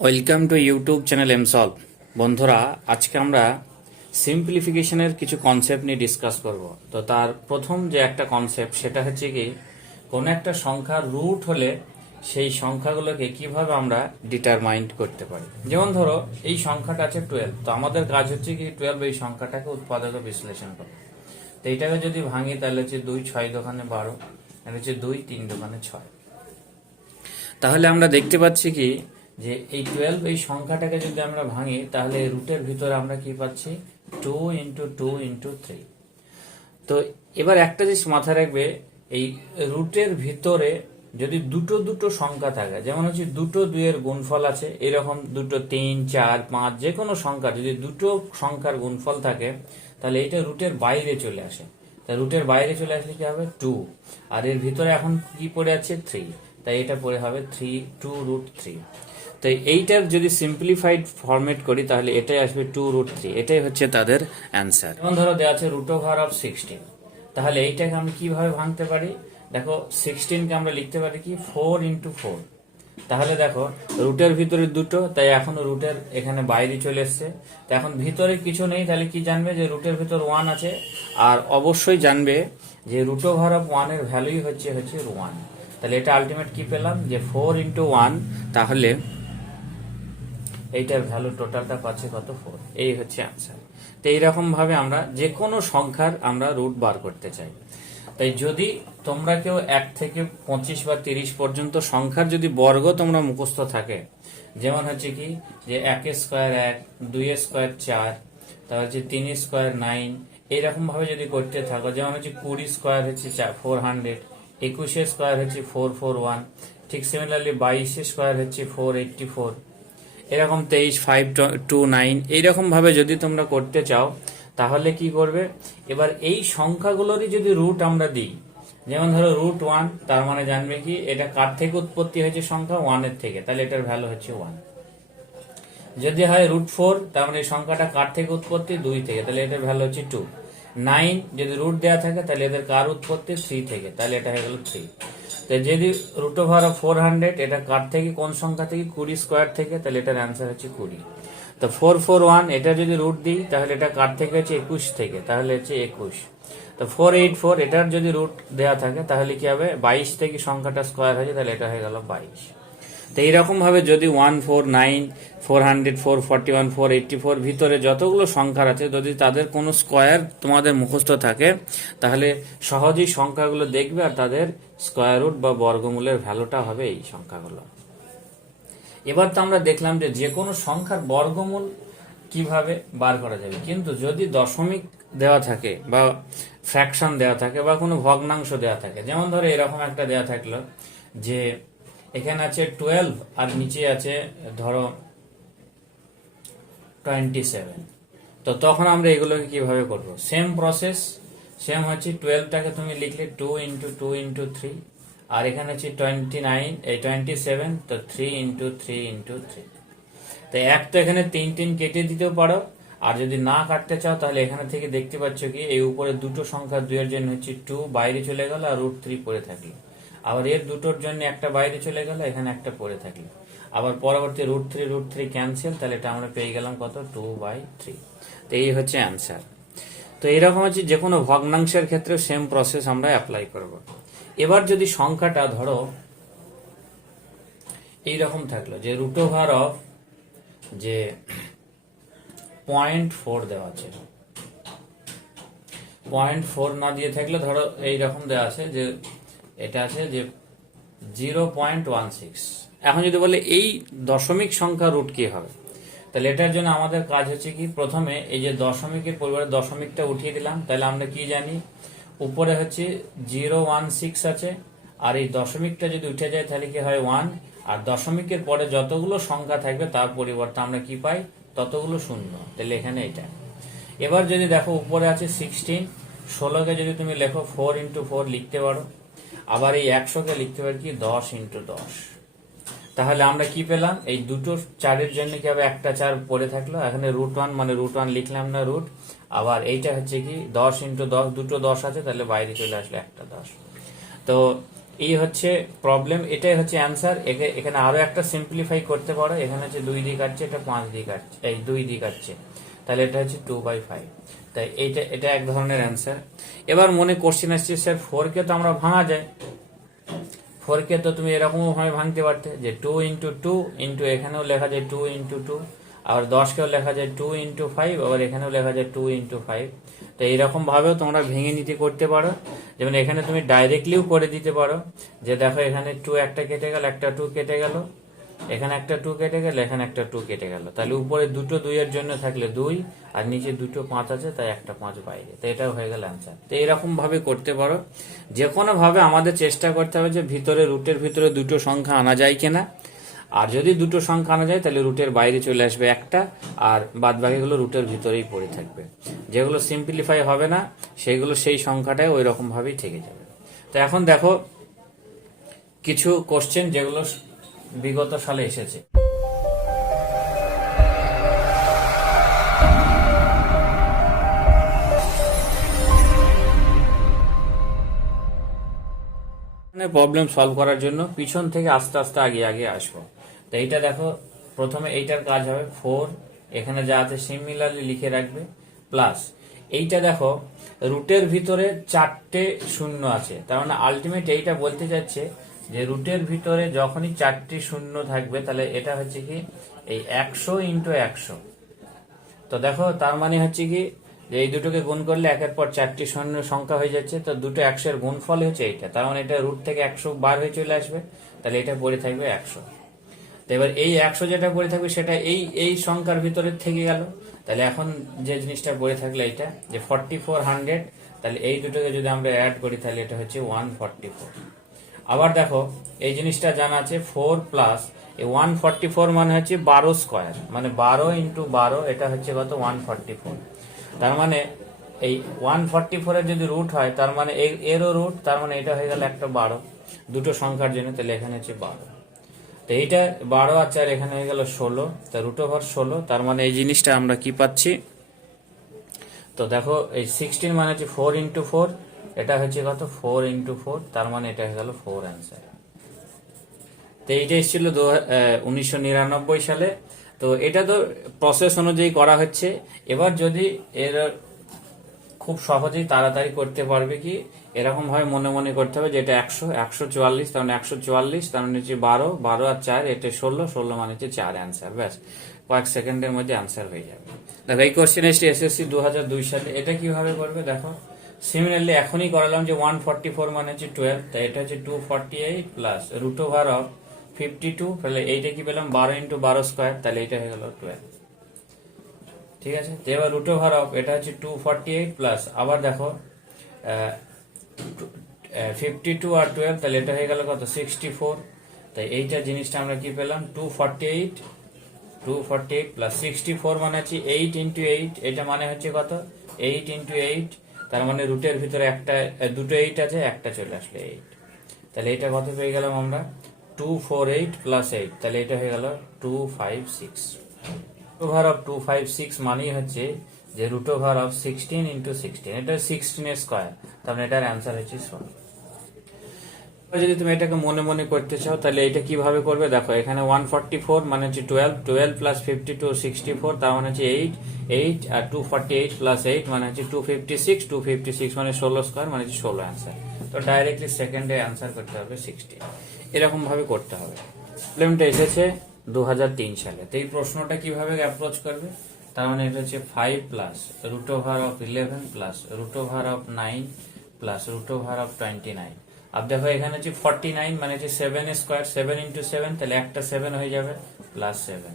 Welcome to YouTube channel এমসলভ। বন্ধুরা, আজকে আমরা সিম্পলিফিকেশনের কিছু কনসেপ্ট নিয়ে ডিসকাস করব। তো তার প্রথম যে একটা কনসেপ্ট সেটা হচ্ছে কি, কোন একটা সংখ্যার রুট হলে সেই সংখ্যাগুলোকে কিভাবে আমরা ডিটারমাইন করতে পারি। যেমন ধরো এই সংখ্যাটা আছে 12, তো আমাদের কাজ হচ্ছে কি 12 এই সংখ্যাটাকে উৎপাদক বিশ্লেষণ করা। তো এইটাকে যদি ভাঙি তাহলে হচ্ছে 2 6 দোকানে 12, এটা হচ্ছে 2 3 দোকানে 6। তাহলে আমরা দেখতে পাচ্ছি কি যে এই 12 এই সংখ্যাটাকে যদি আমরা ভাঙি তাহলে এই রুটের ভিতরে আমরা কি পাচ্ছি 2 ইন্টু 2 ইন্টু 3। তো এবার একটা জিনিস মাথায় রাখবে, এই রুটের ভিতরে যদি দুটো দুটো সংখ্যা থাকে, যেমন হচ্ছে দুটো দুইয়ের গুণফল আছে, এরকম দুটো 3 4 5 যে কোনো সংখ্যা যদি দুটো সংখ্যার গুণফল থাকে তাহলে এটা রুটের বাইরে চলে আসে। তা রুটের বাইরে চলে আসলে কি হবে 2, আর এর ভিতরে এখন কি পড়ে আছে 3, তাই এটা পড়ে হবে 2√3। তাই এইটার যদি সিম্পলিফাইড ফরম্যাট করি তাহলে এটাই আসবে 2√3, এটাই হচ্ছে তাদের অ্যান্সার। যেমন ধরো দেওয়া আছে √16, তাহলে এইটাকে আমি কিভাবে ভাঙতে পারি? দেখো 16কে আমরা লিখতে পারি কি 4 ইন্টু 4। তাহলে দেখো রুটের ভিতরে দুটো, তাই এখনো রুটের এখানে বাইরে চলে এসছে। তো এখন ভিতরে কিছু নেই, তাহলে কি জানবে যে রুটের ভিতর 1 আছে, আর অবশ্যই জানবে যে √1 এর ভ্যালুই হচ্ছে 1। তাহলে এটা আলটিমেট কি পেলাম যে 4 ইন্টু 1, তাহলে এইটার ভ্যালু টোটালটা পাচ্ছে কত 4। এই হচ্ছে আনসার। তো এইরকম ভাবে আমরা যে কোনো সংখ্যার আমরা রুট বার করতে চাই। তাই যদি তোমরা কেউ 1 থেকে 25 বা 30 পর্যন্ত সংখ্যার যদি বর্গ তোমরা মুখস্থ থাকে, যেমন হচ্ছে কি যে 1 স্কোয়ার 1, 2 স্কোয়ার 4, তারপর হচ্ছে 3 স্কোয়ার 9, এইরকম ভাবে যদি করতে থাকো, যেমন হচ্ছে 20 স্কোয়ার হচ্ছে 400, 21 স্কোয়ার হচ্ছে 441, ঠিক সিমিলারলি 22 স্কোয়ার হচ্ছে 484, এরকম 23 5 2 9, এইরকম ভাবে যদি তোমরা করতে চাও তাহলে কি করবে, এবার এই সংখ্যাগুলোরই যদি রুট আমরা দিই, যেমন ধরো √1, তার মানে জানবে কি এটা কার থেকে উৎপত্তি হয়েছে সংখ্যা 1 এর থেকে, তাহলে এটার ভ্যালু হচ্ছে 1। যদি হয় √4, তার মানে এই সংখ্যাটা কার থেকে উৎপত্তি 2 থেকে, তাহলে এটার ভ্যালু হচ্ছে 2। 9 যদি রুট দেওয়া থাকে তাহলে এদের কার উৎপত্তি 3 থেকে, তাহলে এটা হয়ে গেল 3। তো যদি √400, এটা কার থেকে কোন সংখ্যা থেকে 20 স্কোয়ার থেকে, তাহলে এটার অ্যান্সার হচ্ছে 20। তো 441 এটা যদি রুট দিই তাহলে এটা কার থেকে হচ্ছে 21 থেকে, তাহলে হচ্ছে 21। তো 484 এটার যদি রুট দেওয়া থাকে তাহলে কি হবে 22 থেকে সংখ্যাটা স্কোয়ার হয়েছে, তাহলে এটা হয়ে গেল 22। তো এইরকম ভাবে যদি 149 400 441 484 ভিতরে যতগুলো সংখ্যা আছে যদি তাদের কোনো স্কোয়ার তোমাদের মুখস্থ থাকে তাহলে সহজেই সংখ্যাগুলো দেখবে আর তাদের স্কোয়ার রুট বা বর্গমূলের ভ্যালুটা হবে এই সংখ্যাগুলো। এবার তো আমরা দেখলাম যে যে কোনো সংখ্যার বর্গমূল কিভাবে বার করা যাবে, কিন্তু যদি দশমিক দেওয়া থাকে বা ফ্র্যাকশন দেওয়া থাকে বা কোনো ভগ্নাংশ দেওয়া থাকে, যেমন ধরো এরকম একটা দেওয়া থাকলো যে এখানে আছে 12 আর নিচে আছে ধরো 27, তো তখন আমরা এগুলোকে কিভাবে করব? সেম প্রসেস, সেম হচ্ছে 12টাকে তুমি লিখলে 2 ইন্টু 2 ইন্টু 3, আর এখানে হচ্ছে 27, তো 3 ইন্টু 3 ইন্টু 3। তো এক তো এখানে 3 3 কেটে দিতেও পারো, আর যদি না কাটতে চাও তাহলে এখানে থেকে দেখতে পাচ্ছ কি এই উপরে দুটো সংখ্যা 2 এর জন্য হচ্ছে 2 বাইরে চলে গেল আর √3 পড়ে থাকলো, আবার এর দুটোর জন্য একটা বাইরে চলে গেল, এখানে একটা পড়ে থাকলো, আবার পরবর্তী √3 ক্যান্সেল, তাহলে এটা আমরা পেয়ে গেলাম কত 2/3। তো এই হচ্ছে অ্যান্সার। তো এইরকম হচ্ছে যে কোনো ভগ্নাংশের ক্ষেত্রে সেম প্রসেস আমরা অ্যাপ্লাই করব। এবার যদি সংখ্যাটা ধরো এইরকম থাকলো যে √অফ যে 0.4 দেওয়া আছে, 0.4 না দিয়ে থাকলে ধরো এইরকম দেওয়া আছে যে এটা আছে যে 0.16। এখন যদি বলে এই দশমিক সংখ্যা রুট কি হবে, তাহলে এটার জন্য আমাদের কাজ হচ্ছে কি প্রথমে এই যে দশমিকের পরিবারে দশমিকটা উঠিয়ে দিলাম, তাহলে আমরা কি জানি উপরে হচ্ছে 016 আছে, আর এই দশমিকটা যদি উঠে যায় তাহলে কি হয় 1, আর দশমিকের পরে যতগুলো সংখ্যা থাকবে তার পরিবর্তে আমরা কি পাই ততগুলো শূন্য, তাহলে এখানে এটা। এবার যদি দেখো উপরে আছে 16, 16কে যদি তুমি লেখো 4 ইন্টু 4 লিখতে পারো, আবার এই 100কে লিখতে পারি কি 10 ইন্টু 10। তাহলে আমরা কি পেলাম এই দুটো 4-এর জন্য কি হবে একটা 4 পড়ে থাকলো, এখানে √1 মানে √1 লিখলাম না রুট, আবার এইটা হচ্ছে কি 10 ইন্টু 10, দুটো 10 আছে তাহলে বাইরে চলে আসলো একটা 10। তো এই হচ্ছে প্রবলেম, এটাই হচ্ছে অ্যান্সার। এখানে আরো একটা সিম্পলিফাই করতে পারো, এখানে হচ্ছে 2 দিক আছে, এটা 5 দিক আছে, এই 2 দিক আছে, তাহলে এটা হচ্ছে 2/5। তাই এটা এক ধরনের অ্যান্সার। এবার মনে কোশ্চেন আসছে স্যার 4 কে তো আমরা ভাঙা যায়, 4 কে তো তুমি এরকম ভাবে ভাঙতে পারতে যে 2 ইন্টু 2 ইন্টু, এখানেও লেখা যায় 2 ইন্টু 2, আবার 10 কেও লেখা যায় 2 ইন্টু 5, আবার এখানেও লেখা যায় 2 ইন্টু 5। তো এইরকম ভাবেও তোমরা ভেঙে নিতে করতে পারো। যেমন এখানে তুমি ডাইরেক্টলিও করে দিতে পারো, যে দেখো এখানে 2 একটা কেটে গেল, একটা 2 কেটে গেল, এখানে একটা 2 কেটে গেল, এখানে একটা 2 কেটে গেল, তাহলে উপরে দুটো 2 এর জন্য থাকলে 2, আর নিচে দুটো 5 আছে, তাই একটা 5 বাইরে, তো এটাও হয়ে গেল অ্যান্সার। তো এরকম ভাবে করতে পারো। যে কোনো ভাবে আমাদের চেষ্টা করতে হবে যে ভিতরে, রুটের ভিতরে দুটো সংখ্যা আনা যায় কিনা, আর যদি দুটো সংখ্যা আনা যায় তাহলে রুটের বাইরে চলে আসবে একটা, আর বাদ বাকিগুলো রুটের ভিতরেই পড়ে থাকবে। যেগুলো সিম্পলিফাই হবে না সেগুলো সেই সংখ্যাটাই ওই রকম ভাবেই থেকে যাবে। তো এখন দেখো কিছু কোশ্চেন যেগুলো বিগত সালে এসেছে। প্রবলেম সলভ করার জন্য পিছন থেকে আস্তে আস্তে আগে আগে আসবো। তো এইটা দেখো, প্রথমে এইটার কাজ হবে 4, এখানে যা আছে সিমিলারলি লিখে রাখবে, প্লাস এইটা দেখো রুটের ভিতরে 4টে শূন্য আছে, তার মানে আলটিমেট এইটা বলতে যাচ্ছে যে রুটের ভিতরে যখনই 4টি শূন্য থাকবে তাহলে এটা হচ্ছে কি এই 100 ইন্টু 100। তো দেখো তার মানে হচ্ছে কি যে এই দুটোকে গুণ করলে একের পর 4টি শূন্য সংখ্যা হয়ে যাচ্ছে, তো দুটো 100 এর গুণফল হচ্ছে এইটা, তার মানে এটা রুট থেকে 100 বার হয়ে চলে আসবে, তাহলে এটা পড়ে থাকবে 100। তো এবার এই 100 যেটা পড়ে থাকবে সেটা এই সংখ্যার ভিতরে থেকে গেল, তাহলে এখন যে জিনিসটা পড়ে থাকলে এটা যে 4400, তাহলে এই দুটোকে যদি আমরা অ্যাড করি তাহলে এটা হচ্ছে 144। আবার দেখো এই জিনিসটা জানা আছে 4 প্লাস এই 144 মানে হচ্ছে 12 স্কোয়ার, মানে 12 ইন্টু 12, এটা হচ্ছে কত 144। তার মানে এই 144 এর যদি রুট হয় তার মানে এরও রুট, তার মানে এটা হয়ে গেল একটা 12 দুটো সংখ্যার জন্য, তাহলে এখানে হচ্ছে 12। তো এইটা 12 আর 4 এখানে হয়ে গেল 16, তা রুট ওভার 16, তার মানে এই জিনিসটা আমরা কি পাচ্ছি, তো দেখো এই 16 মানে হচ্ছে 4 ইন্টু 4, এটা হচ্ছে কত 4 ইন্টু 4, তার মানে এটা হয়ে গেল 4 অ্যান্সার। তো এইটা এসেছিল 1999 সালে। তো এটা তো প্রসেস অনুযায়ী করা হচ্ছে। এবার যদি এর খুব সহজেই তাড়াতাড়ি করতে পারবে কি, এরকম ভাবে মনে মনে করতে হবে যে এটা 144, তার মানে 144, তার মানে হচ্ছে 12, 12 আর 4 এটা 16, 16 মানে হচ্ছে 4 অ্যান্সার। ব্যাস কয়েক সেকেন্ডের মধ্যে অ্যান্সার হয়ে যাবে। দেখো এই কোশ্চেন এসছে এসএসসি 2002 সালে। এটা কিভাবে করবে দেখো, সিমিলারলি এখনই করালাম যে 144 মানে হচ্ছে 12, তাই এটা হচ্ছে 248 প্লাস রুট ওভার অফ 52, তাহলে এইটা কি পেলাম 12 ইন্টু 12 স্কোয়ার, তাহলে এটা হয়ে গেল 12। ঠিক আছে, তো এবার রুট ওভার অফ এটা হচ্ছে 248 প্লাস, আবার দেখো 52 আর 12, তাহলে এটা হয়ে গেল কত 64। তাই এইটা জিনিসটা আমরা কি পেলাম 248 প্লাস 64 মানে হচ্ছে 8 ইন্টু 8, এটা মানে হচ্ছে কত 8 ইন্টু 8, তার মানে রুটের ভিতরে একটা দুটো 8 আছে, একটা চলে আসলে 8, তাহলে এটা কত পেয়ে গেলাম আমরা 248 প্লাস 8, তাহলে এটা হয়ে গেল 256। ওভার অফ 256 মানেই হচ্ছে যে রুট ওভার অফ 16 ইন্টু 16, এটা 16 এর স্কোয়ার, তার মানে এটার অ্যান্সার হচ্ছে 16। যদি তুমি এটাকে মনে মনে করতে চাও তাহলে এটা কিভাবে করবে দেখো, এখানে 144 মানে হচ্ছে 12, 12 প্লাস 52 64, তার মানে হচ্ছে 8, 8 আর 248 প্লাস 8 মানে হচ্ছে 256, 256 মানে 16 স্কোয়ার মানে হচ্ছে 16 অ্যান্সার। তো ডাইরেক্টলি সেকেন্ডে অ্যান্সার করতে হবে 60, এরকম ভাবে করতে হবে। প্রবলেমটা এসেছে 2003 সালে। তো এই প্রশ্নটা কিভাবে অ্যাপ্রোচ করবে, তার মানে এটা হচ্ছে 5 plus root over of 11 plus root over of 9 plus root over of 29। अब দেখো এখানে হচ্ছে 49 মানে হচ্ছে 7 স্কোয়ার, 7 ইন্টু 7, তাহলে একটা 7 হয়ে যাবে প্লাস 7।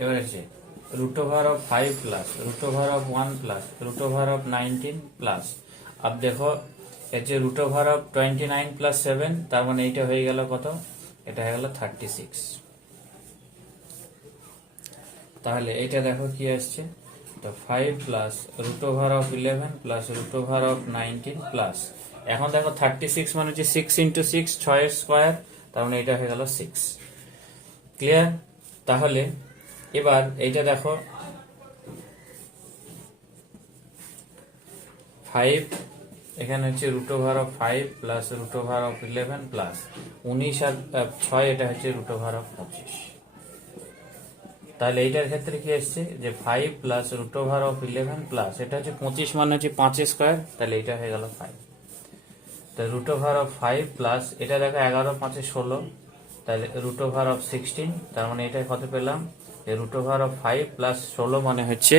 এবার হচ্ছে root over of 5 plus root over of 1 plus root over of 19 plus, अब দেখো হচ্ছে রুট ওভার অফ 29 প্লাস 7, তার মানে এইটা হয়ে গেল কত, এটা হয়ে গেল 36। তাহলে এটা দেখো কি আসছে, তো 5 plus root over of 11 plus root over of 19 plus, এখন দেখো 36 মানে হচ্ছে 6 ইন্টু 6, 6 স্কোয়ার, তার মানে এটা হয়ে গেল 6। ক্লিয়ার? তাহলে এবার এইটা দেখো 5 এখানে হচ্ছে root over of 5 plus root over of 11 plus 19 আর 6, এটা হচ্ছে রুট ওভার অফ 25। তাহলে এইটার ক্ষেত্রে কি আসছে যে 5 plus root over of 11 plus এটা হচ্ছে 25 মানে হচ্ছে 5 স্কোয়ার, তাহলে এটা হয়ে গেল 5। তো রুট ওভার অফ 5 প্লাস এটা দেখো 11 5 16, তাহলে রুট ওভার অফ 16, তার মানে এটা কত পেলাম রুট ওভার অফ 5 প্লাস 16 মানে হচ্ছে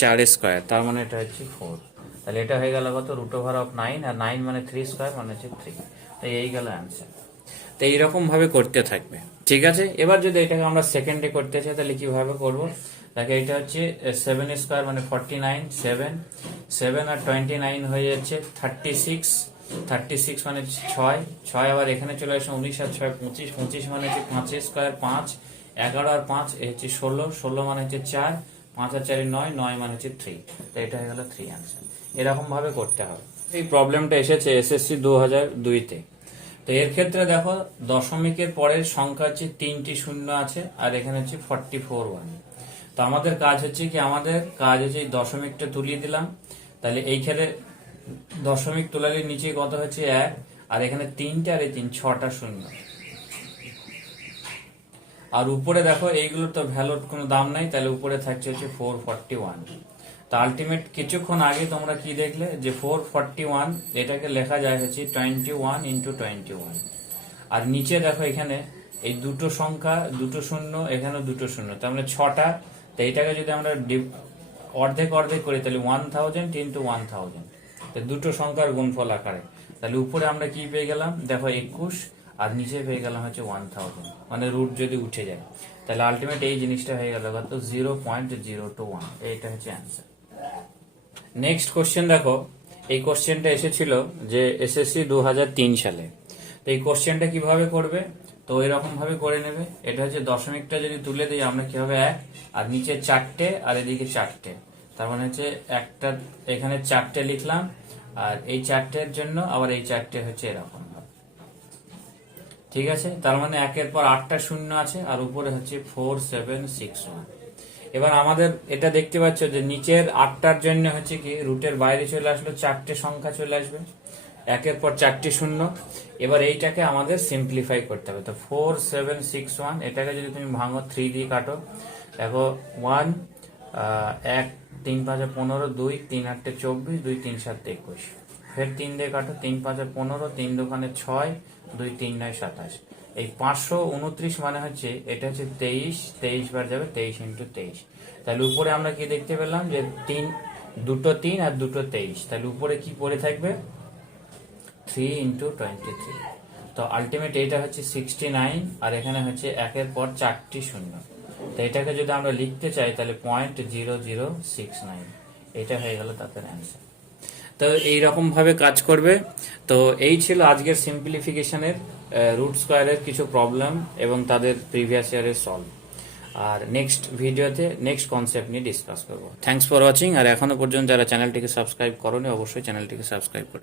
4 স্কোয়ার, তার মানে এটা হচ্ছে 4। তাহলে এটা হয়ে গেল কত রুট ওভার অফ 9, আর 9 মানে 3 স্কোয়ার মানে হচ্ছে 3। তাই এই গেল অ্যান্সার। তো এইরকম ভাবে করতে থাকবে, ঠিক আছে। এবার যদি এটাকে আমরা সেকেন্ডে করতে চাই তাহলে কিভাবে করব, দেখো এটা হচ্ছে 7 স্কোয়ার মানে 49, 7 আর 29 হয়ে যাচ্ছে 36, 36 মানে 6 আবার এখানে চলে আসে 19 আর 6 25, 25 মানে হচ্ছে 5 স্কোয়ার 5, 11 আর 5 এ হচ্ছে 16, 16 মানে হচ্ছে 4, 5 আর 4 9, 9 মানে হচ্ছে 3। তো এটা হয়ে গেল 3 আনসার। এরকম ভাবে করতে হবে। এই প্রবলেমটা এসেছে এসএসসি 2002-তে। তো এর ক্ষেত্রে দেখো দশমিকের পরের সংখ্যা হচ্ছে 3টি শূন্য আছে, আর এখানে হচ্ছে 44 1। তো আমাদের কাজ হচ্ছে কি, আমাদের কাজ হচ্ছে এই দশমিকটা তুলিয়ে দিলাম। তাহলে এই ক্ষেত্রে দশমিক তোলালে নিচে কত হচ্ছে 1, আর এখানে 3টা আর এই 3 6টা শূন্য। আর উপরে দেখো এইগুলোর তো ভ্যালুর কোনো দাম নাই, তাহলে উপরে থাকছে হচ্ছে 441। তো আলটিমেট কিছুক্ষণ আগে তোমরা কি দেখলে যে 441 এটাকে লেখা যায় হচ্ছে 21 ইন্টু 21। আর নিচে দেখো এখানে এই দুটো সংখ্যা, দুটো শূন্য, এখানে দুটো শূন্য, তার মানে 6টা। তো এইটাকে যদি আমরা অর্ধেক অর্ধেক করি তাহলে 1000 ইন্টু 1000, তো দুটো সংখ্যার গুণফল আকারে। তাহলে উপরে আমরা কি পেয়ে গেলাম দেখো 21, আর নিচে পেয়ে গেলাম হচ্ছে 1000, মানে রুট যদি উঠে যায় তাহলে আলটিমেট এই জিনিসটা হয়ে গেল কত 0.021। এইটা হচ্ছে অ্যান্সার। নেক্সট কোশ্চেন দেখো, এই কোশ্চেনটা এসেছিল যে এসএসসি 2003 সালে। তো এই কোশ্চেনটা কিভাবে করবে, তো এরকম ভাবে করে নেবে। এটা হচ্ছে দশমিকটা যদি তুলে দিই আমরা কি হবে 1, আর নিচে 4টে আর এদিকে 4টে, তার মানে হচ্ছে একটা এখানে 4টে লিখলাম, আর এই 4টের জন্য আবার এই 4টে হচ্ছে এরকম ভাবে, ঠিক আছে। তার মানে 1-এর পর 8টা শূন্য আছে, আর উপরে হচ্ছে 4761। এবার আমাদের এটা দেখতে পাচ্ছ যে নিচের 8টার জন্য হচ্ছে কি রুটের বাইরে চলে আসলো 4টে সংখ্যা চলে আসবে, 1-এর পর 4টি শূন্য। এবার এইটাকে আমাদের সিম্পলিফাই করতে হবে। তো 4761 এটাকে যদি তুমি ভাঙো 3 দিয়ে কাটো, দেখো 1 1 3 5 15, 2 3 8 24, 2 3 7 21, ফের 3 দিয়ে কাটো, 3 5 15, 3 2 6, 2 3 9 27। এই 529 মানে হচ্ছে এটা হচ্ছে 23, 23 বার যাবে 23 ইন্টু 23। তাহলে উপরে আমরা কি দেখতে পেলাম যে দুটো 3 আর দুটো 23, তাহলে উপরে কি পড়ে থাকবে 3 ইন্টু 23। তো আলটিমেট এটা হচ্ছে 69, আর এখানে হচ্ছে 1-এর পর 4টি শূন্য। তো এটাকে যদি আমরা লিখতে চাই তাহলে 0.0069, এটা হয়ে গেল তাদের অ্যান্সার। তো এইরকম ভাবে কাজ করবে। তো এই ছিল আজকের সিম্পলিফিকেশনের রুট স্কোয়ারের কিছু প্রবলেম এবং তাদের প্রিভিয়াস ইয়ারের সলভ। আর নেক্সট ভিডিওতে নেক্সট কনসেপ্ট নিয়ে ডিসকাস করবো। Thanks for watching. আর এখনো পর্যন্ত যারা চ্যানেলটিকে সাবস্ক্রাইব করোনি অবশ্যই চ্যানেলটিকে সাবস্ক্রাইব করো।